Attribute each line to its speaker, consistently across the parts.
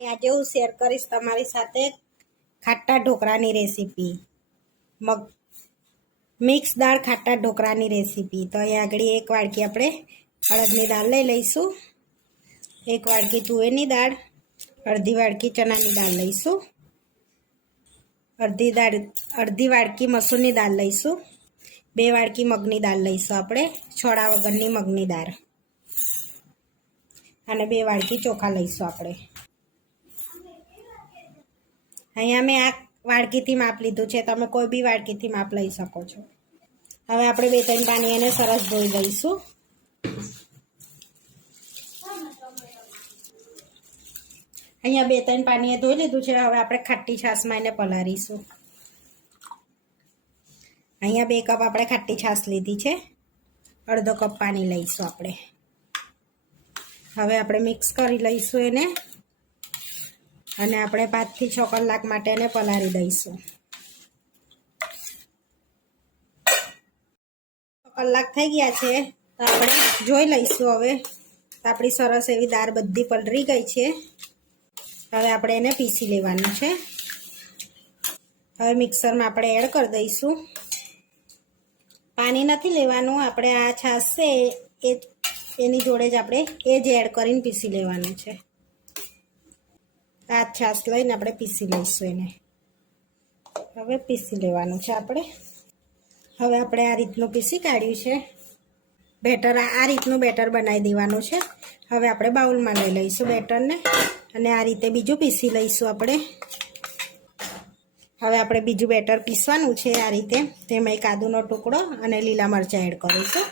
Speaker 1: આજે હું શેર કરીશ તમારી સાથે ખાટા ઢોકળાની રેસીપી મગ મિક્સ દાળ, ખાટા ઢોકળાની રેસીપી તો અહીંયા આગળ એક વાડકી આપણે અડદની દાળ લઈ લઈશું. એક વાડકી તુવેરની દાળ, અડધી વાડકી ચણાની દાળ લઈશું. અડધી દાળ, અડધી વાડકી મસૂરની દાળ લઈશું. બે વાડકી મગની દાળ લઈશું આપણે, છોડા વગરની મગની દાળ. અને બે વાડકી ચોખા લઈશું આપણે. અહીંયા મેં આ વાડકીથી માપ લીધું છે, તમે કોઈ બી વાડકીથી માપ લઈ શકો છો. હવે આપણે બે ત્રણ પાણી એને સરસ ધોઈ લઈશું. અહીંયા બે ત્રણ પાણીએ ધોઈ લીધું છે, હવે આપણે ખાટી છાશમાં એને પલાળીશું. અહીંયા બે કપ આપણે ખાટી છાશ લીધી છે, અડધો કપ પાણી લઈશું આપણે. હવે આપણે મિક્સ કરી લઈશું એને. અને આપણે પાંચથી છ કલાક માટે એને પલાળી દઈશું. કલાક થઈ ગયા છે, તો આપણે જોઈ લઈશું હવે. આપણી સરસ એવી દાળ બધી પલળી ગઈ છે. હવે આપણે એને પીસી લેવાનું છે. હવે મિક્સરમાં આપણે એડ કરી દઈશું. પાણી નથી લેવાનું, આપણે આ છાશ છે એ એની જોડે જ આપણે એ જ એડ કરીને પીસી લેવાનું છે. આ છાશ લઈને આપણે પીસી લઈશું એને. હવે પીસી લેવાનું છે આપણે. હવે આપણે આ રીતનું પીસી કાઢ્યું છે. બેટર આ રીતનું બેટર બનાવી દેવાનું છે. હવે આપણે બાઉલમાં લઈ લઈશું બેટરને અને આ રીતે બીજું પીસી લઈશું આપણે. હવે આપણે બીજું બેટર પીસવાનું છે આ રીતે. તેમાં એક આદુનો ટુકડો અને લીલા મરચાં એડ કરીશું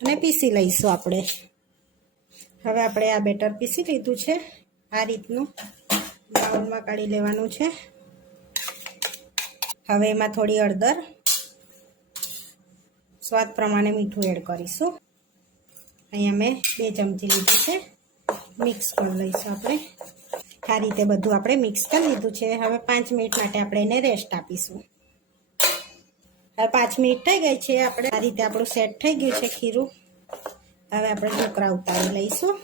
Speaker 1: અને પીસી લઈશું આપણે. હવે આપણે આ બેટર પીસી લીધું છે આ રીતનું. બાઉલમાં કાઢી લેવાનું છે. હવે એમાં થોડી હળદર, સ્વાદ પ્રમાણે મીઠું એડ કરીશું. અહીંયા મેં બે ચમચી લીધું છે. મિક્સ કરી લઈશું આપણે. આ રીતે બધું આપણે મિક્સ કરી લીધું છે. હવે પાંચ મિનિટ માટે આપણે એને રેસ્ટ આપીશું. હવે પાંચ મિનિટ થઈ ગઈ છે આપણે. આ રીતે આપણું સેટ થઈ ગયું છે ખીરું. હવે આપણે ઢોકળા ઉતારી લઈશું.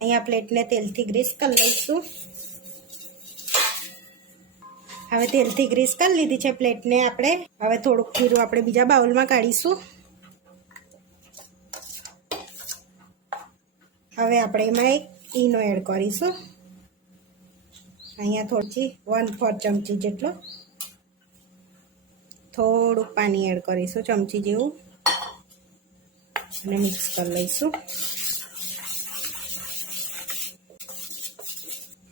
Speaker 1: અહીંયા પ્લેટને તેલથી ગ્રીસ કરી લઈશું. હવે તેલથી ગ્રીસ કરી લીધી છે પ્લેટને આપણે. હવે થોડુંક ખીરું આપણે બીજા બાઉલમાં કાઢીશું. હવે આપણે એમાં એક ઈનો એડ કરીશું. અહીંયા થોડી વન ફોર ચમચી જેટલો. થોડુંક પાણી એડ કરીશું, ચમચી જેવું. અને મિક્સ કરી લઈશું.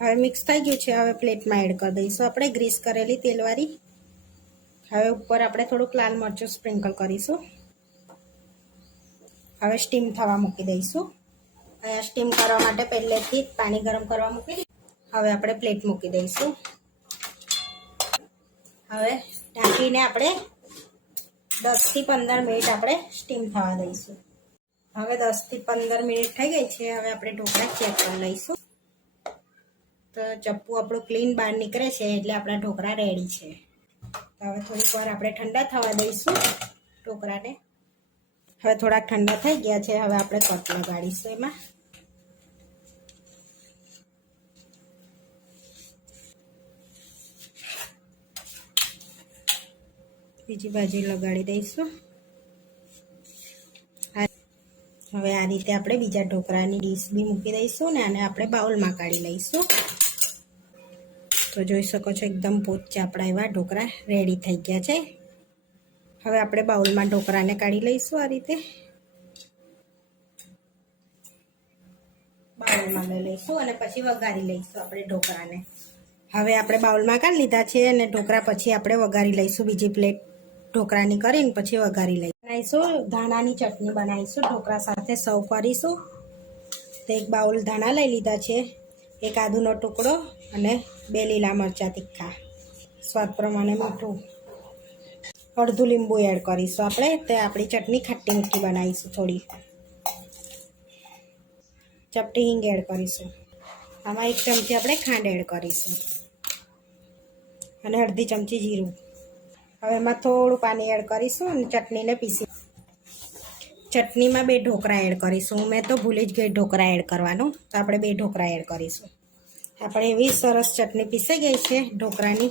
Speaker 1: હવે મિક્સ થઈ ગયું છે, હવે પ્લેટમાં એડ કરી દઈશું. આપણે ગ્રીસ કરેલી તેલવાળી. હવે ઉપર આપણે થોડુંક લાલ મરચું સ્પ્રિંકલ કરીશું. હવે સ્ટીમ થવા મૂકી દઈશું. અહીંયા સ્ટીમ કરવા માટે પહેલેથી પાણી ગરમ કરવા મૂકી હવે આપણે પ્લેટ મૂકી દઈશું. હવે ઢાંકીને આપણે દસથી પંદર મિનિટ આપણે સ્ટીમ થવા દઈશું. હવે દસથી પંદર મિનિટ થઈ ગઈ છે. હવે આપણે ઢોકળા ચેક કરી લઈશું. તો ચપ્પુ આપણું ક્લીન બહાર નીકળે છે એટલે આપણા ઢોકળા રેડી છે. તો હવે થોડીક વાર આપણે ઠંડા થવા દઈશું ઢોકળાને હવે થોડાક ઠંડા થઈ ગયા છે, હવે આપણે કટ લગાડીશું એમાં. બીજી બાજુ લગાડી દઈશું. હવે આ રીતે આપણે બીજા ઢોકળાની ડીશ બી મૂકી દઈશું ને અને આપણે બાઉલમાં કાઢી લઈશું. તો જોઈ શકો છો એકદમ પોચા આપણા એવા ઢોકળા રેડી થઈ ગયા છે. હવે આપણે બાઉલમાં ઢોકળાને કાઢી લઈશું આ રીતે. બાઉલમાં લઈ લઈશું અને પછી વઘારી લઈશું આપણે ઢોકળાને હવે આપણે બાઉલમાં કાઢી લીધા છે અને ઢોકળા પછી આપણે વઘારી લઈશું બીજી પ્લેટ ઢોકળાની કરીને પછી વઘારી લઈ બનાવીશું, ધાણાની ચટણી બનાવીશું ઢોકળા સાથે સર્વ કરીશું. તો એક બાઉલ ધાણા લઈ લીધા છે. એક આદુનો ટુકડો અને બે લીલા મરચાં તીખા. સ્વાદ પ્રમાણે મીઠું. અડધું લીંબુ એડ કરીશું આપણે. તે આપણી ચટણી ખાટી મીઠી બનાવીશું થોડી. ચપટી હિંગ એડ કરીશું. આમાં એક ચમચી આપણે ખાંડ એડ કરીશું. અને અડધી ચમચી જીરું. હવે એમાં થોડું પાણી એડ કરીશું અને ચટણીને પીસી ચટણીમાં બે ઢોકળા એડ કરીશું. મેં તો ભૂલી જ ગઈ ઢોકળા એડ કરવાનું. તો આપણે બે ઢોકળા એડ કરીશું. આપણે એવી સરસ ચટણી પીસાઈ ગઈ છે ઢોકળાની.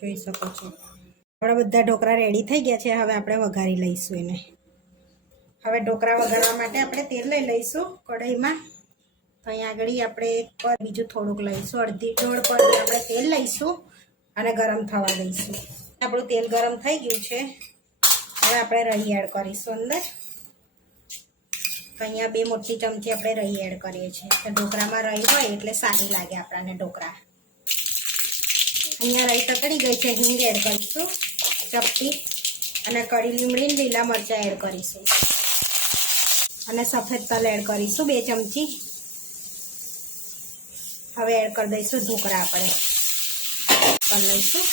Speaker 1: જોઈ શકો છો. આપણા બધા ઢોકળા રેડી થઈ ગયા છે. હવે આપણે વઘારી લઈશું એને. હવે ઢોકળા વઘારવા માટે આપણે તેલ લઈ લઈશું કઢાઈમાં. તો અહીંયા આગળ આપણે એક પર બીજું થોડુંક લઈશું. અડધી દોઢ પર આપણે તેલ લઈશું અને ગરમ થવા દઈશું. આપણું તેલ ગરમ થઈ ગયું છે. હવે આપણે રહી એડ કરીશું અંદર. અહીંયા બે મોટી ચમચી આપણે રહી એડ કરીએ છીએ. તો ઢોકળામાં રહી હોય એટલે સારી લાગે આપણને ઢોકળા અહીંયા રહી તકડી ગઈ છે, હિંગ એડ કરીશું, ચપટી અને કડી લીમડી લીલા મરચાં એડ કરીશું. અને સફેદ તલ એડ કરીશું, બે ચમચી. હવે એડ કરી દઈશું ઢોકળા આપણે. કરી લઈશું.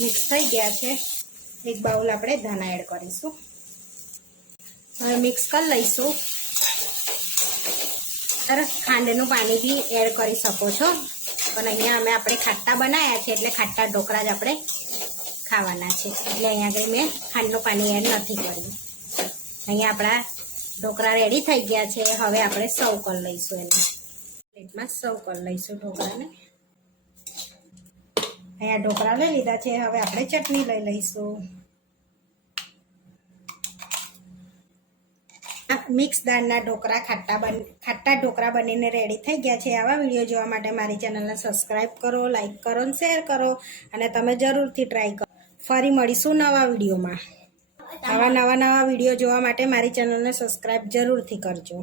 Speaker 1: મિક્સ થઈ ગયા છે. એક બાઉલ આપણે ધાણા એડ કરીશું. હવે મિક્સ કરી લઈશું. સરસ ખાંડનું પાણી બી એડ કરી શકો છો. પણ અહીંયા અમે આપણે ખાટા બનાવ્યા છે, એટલે ખાટા ઢોકળા જ આપણે ખાવાના છે. એટલે અહીંયા આગળ મેં ખાંડનું પાણી એડ નથી કર્યું. અહીંયા આપણા ઢોકળા રેડી થઈ ગયા છે. હવે આપણે સર્વ કરી લઈશું એને. પ્લેટમાં સર્વ કરી લઈશું ઢોકળાને. અહીંયા ઢોકળા લઈ લીધા છે. હવે આપણે ચટણી લઈ લઈશું. મિક્સ દાળના ઢોકળા ખાટા બન, ખાટા ઢોકળા બનીને રેડી થઈ ગયા છે. આવા વીડિયો જોવા માટે મારી ચેનલને સબસ્ક્રાઈબ કરો લાઇક કરો અને શેર કરો અને તમે જરૂરથી ટ્રાય કરો. ફરી મળીશું નવા વિડીયોમાં. આવા નવા નવા વીડિયો જોવા માટે મારી ચેનલને સબસ્ક્રાઈબ જરૂરથી કરજો.